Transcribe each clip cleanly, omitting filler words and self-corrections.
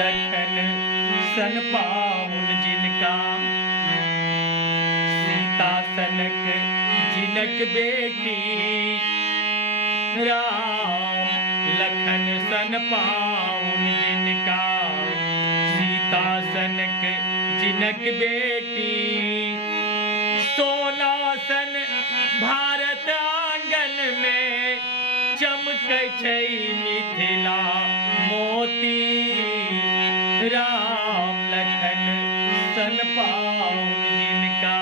लखन सन pound जिनका, सीता सनक जिनक बेटी। राम लखन सन पाउन जिनका, सीता सनक जिनक बेटी। सोना सन भारत आंगन में, चमकै छै मिथिला मोती। राम लखन सन पाउन जिनका,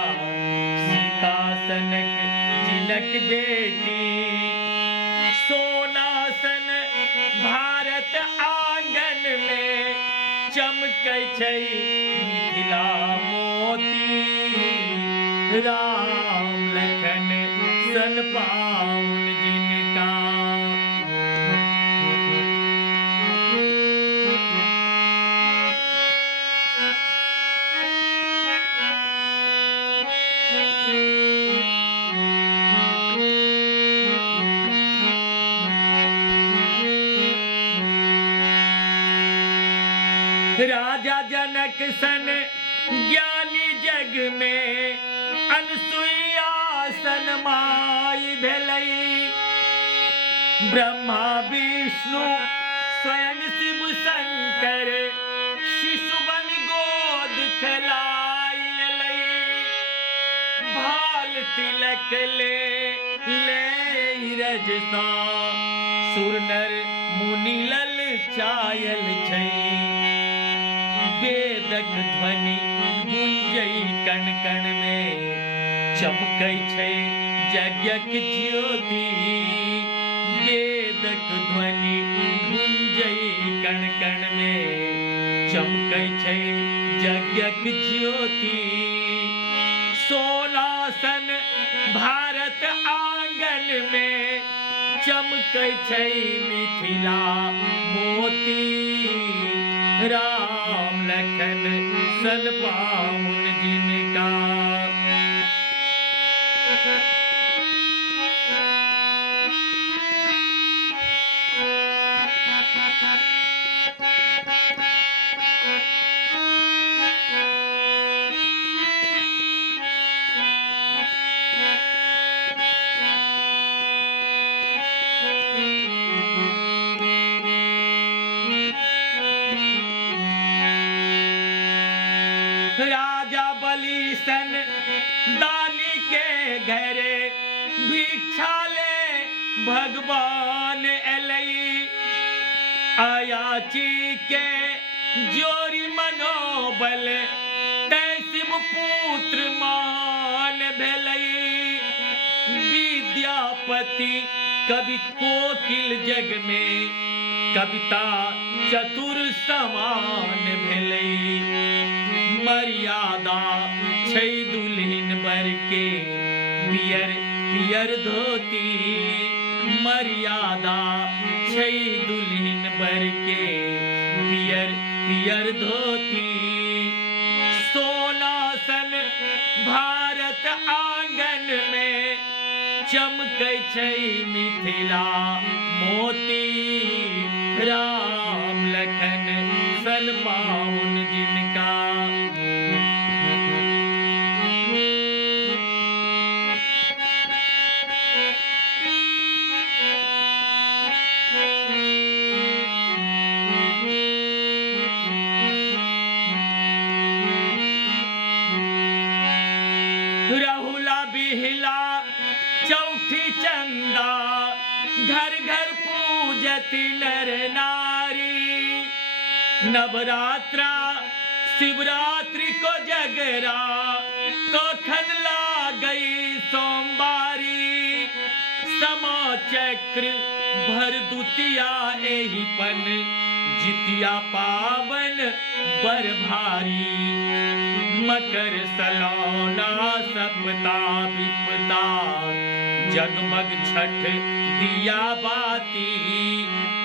सीता सनक जिनक बेटी। सोना सन भारत आंगन में, चमकै छै मिथिला मोती। राम लखन सन पाउन जिनका। राजा जनक सन ज्ञानी जग में, अनसुईया सन माई भेलई। ब्रह्मा विष्णु स्वयं शिव शंकर, शिशु बन गोद खेलाई अलै। भाल तिलक ले रजसा, सुर नर मुनि ललचायल छै। वेदक ध्वनि गुंजई कण कण में, चमकै छै यज्ञक ज्योति। वेदक ध्वनि गुंजई कण कण में, चमकै छै यज्ञक ज्योति। सोना सन भारत आंगन में, चमकै छै मिथिला मोती। राम लखन सन पाउन जिनका। राजा बलि सन दानी के घरे, भिक्षा ले भगवान एलई। अयाची के जोरी मनोबल, तैसिम पुत्र मान भेलई। विद्यापति कवि कोकिल जग में, कविता चतुर समान भेलई। मर्यादा छै दुल्हिन बर के, पियर पियर धोती। मर्यादा छै दुल्हिन बर के, पियर पियर धोती। सोना सन भारत आंगन में, चमकै छै मिथिला मोती। राम लखन सन पाउन जिनका। रहुला बिहला चौठी चंदा, घर घर पूजती नर नारी। नवरात्रा शिवरात्रि को जगरा, कखन ला गई सोमवारी। समा चक्र भर दुतिया एही पन, जितिया पावन बर भारी। मकर सलौना सपता विपता, जगमग छठ दिया बाती।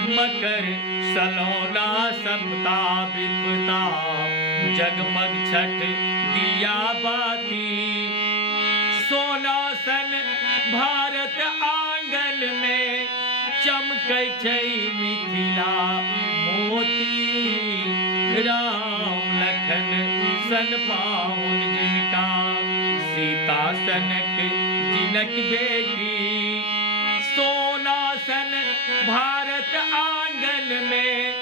मकर सलौना सपता विपता, जगमग छठ दिया बाती। सोना सन भारत आंगन में, चमकै छै मिथिला मोती। राम लखन सन पाहुन जिनका, सीता सनक जिनक बेटी, सोना सन भारत आंगन में,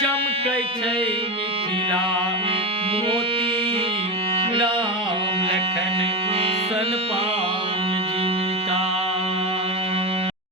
चमकै छै मिथिला मोती, राम लखन सन पाहुन।